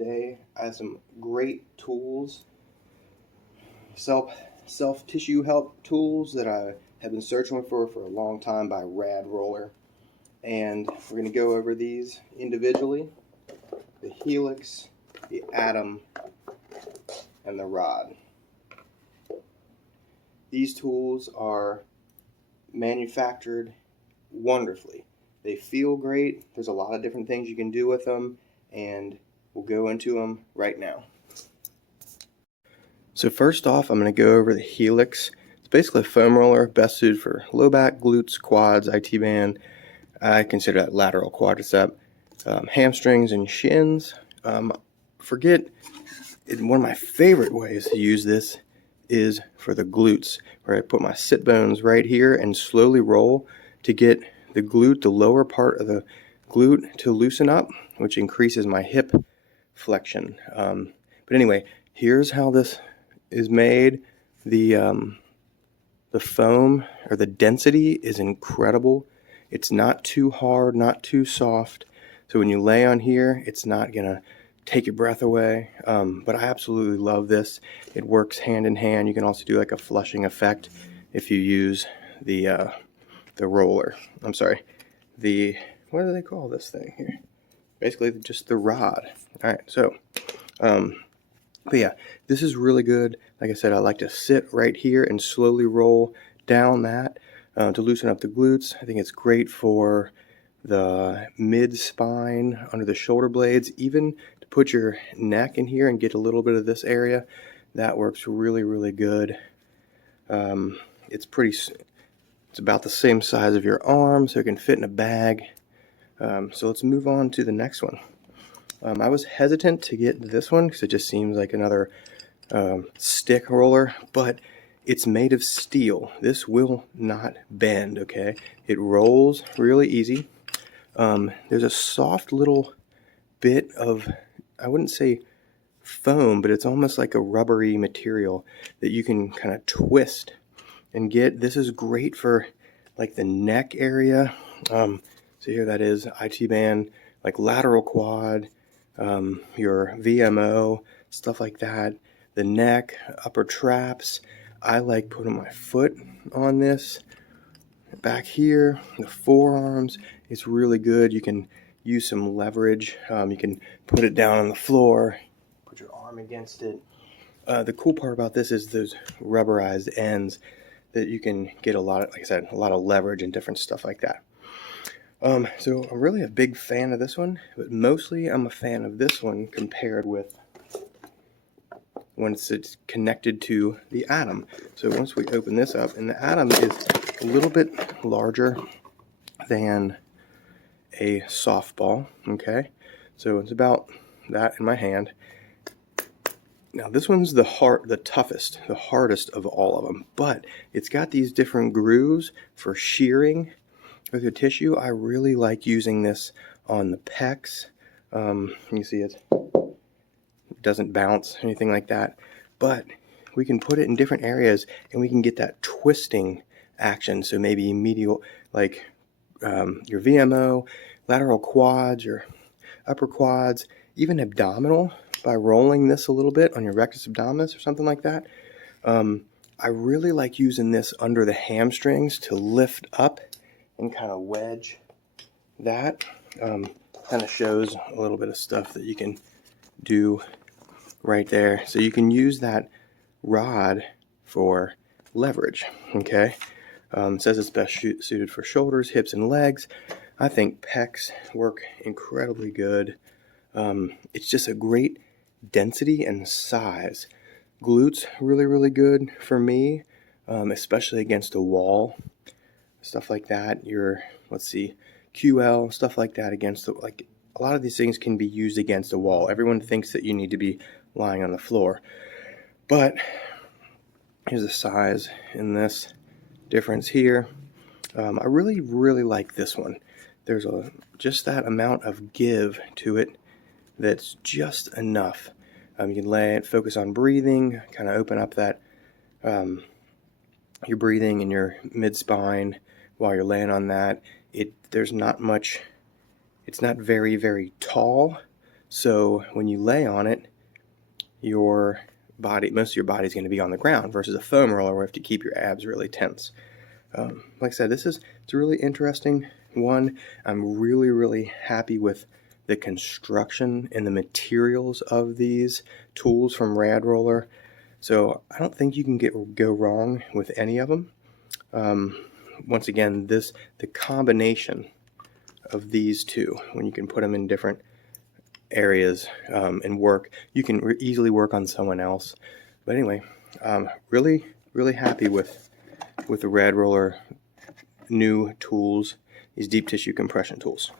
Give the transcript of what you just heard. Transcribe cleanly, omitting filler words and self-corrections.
Today I have some great tools, self tissue help tools that I have been searching for a long time by RAD roller, and we're going to go over these individually: the Helix, the Atom, and the RAD. These tools are manufactured wonderfully. They feel great. There's a lot of different things you can do with them, and we'll go into them right now. So first off, I'm going to go over the Helix. It's basically a foam roller, best suited for low back, glutes, quads, IT band. I consider that lateral quadricep, hamstrings, and shins. One of my favorite ways to use this is for the glutes, where I put my sit bones right here and slowly roll to get the glute, the lower part of the glute, to loosen up, which increases my hip flexion. But anyway, here's how this is made. The foam, or the density, is incredible. It's not too hard, not too soft. So when you lay on here, it's not gonna take your breath away. But I absolutely love this. It works hand in hand. You can also do like a flushing effect if you use the roller. I'm sorry, what do they call this thing here? Basically just the rod. All right, so but yeah, this is really good. Like I said, I like to sit right here and slowly roll down that to loosen up the glutes. I think it's great for the mid-spine, under the shoulder blades, even to put your neck in here and get a little bit of this area. That works really, really good. It's about the same size of your arm, so it can fit in a bag. So let's move on to the next one. I was hesitant to get this one because it just seems like another stick roller, but it's made of steel. This will not bend, okay? It rolls really easy. There's a soft little bit of, I wouldn't say foam, but it's almost like a rubbery material that you can kind of twist and get. This is great for like the neck area. So here that is, IT band, like lateral quad, your VMO, stuff like that. The neck, upper traps. I like putting my foot on this. Back here, the forearms, it's really good. You can use some leverage. You can put it down on the floor, put your arm against it. The cool part about this is those rubberized ends that you can get a lot of, like I said, a lot of leverage and different stuff like that. So I'm really a big fan of this one, but mostly I'm a fan of this one compared with once it's connected to the Atom. So once we open this up, and the Atom is a little bit larger than a softball, okay? So it's about that in my hand. Now this one's the toughest, the hardest of all of them, but it's got these different grooves for shearing with your tissue. I really like using this on the pecs. You see it doesn't bounce, anything like that, but we can put it in different areas and we can get that twisting action. So maybe medial, like your VMO, lateral quads, your upper quads, even abdominal, by rolling this a little bit on your rectus abdominis or something like that. I really like using this under the hamstrings to lift up and kind of wedge that. Kind of shows a little bit of stuff that you can do right there. So you can use that rod for leverage, okay? It says it's best suited for shoulders, hips, and legs. I think pecs work incredibly good. It's just a great density and size. Glutes, really, really good for me, especially against a wall. Stuff like that. Let's see, QL, stuff like that against like a lot of these things can be used against a wall. Everyone thinks that you need to be lying on the floor, but here's the size in this difference here. I really, really like this one. There's just that amount of give to it that's just enough. You can lay it, focus on breathing, kind of open up that your breathing in your mid-spine while you're laying on that. There's not much, it's not very, very tall, So when you lay on it, most of your body is going to be on the ground versus a foam roller where you have to keep your abs really tense. Like I said, it's a really interesting one. I'm really happy with the construction and the materials of these tools from RAD Roller. So I don't think you can go wrong with any of them. Once again, the combination of these two, when you can put them in different areas and work, you can easily work on someone else. But anyway, really happy with the RAD Roller new tools, these deep tissue compression tools.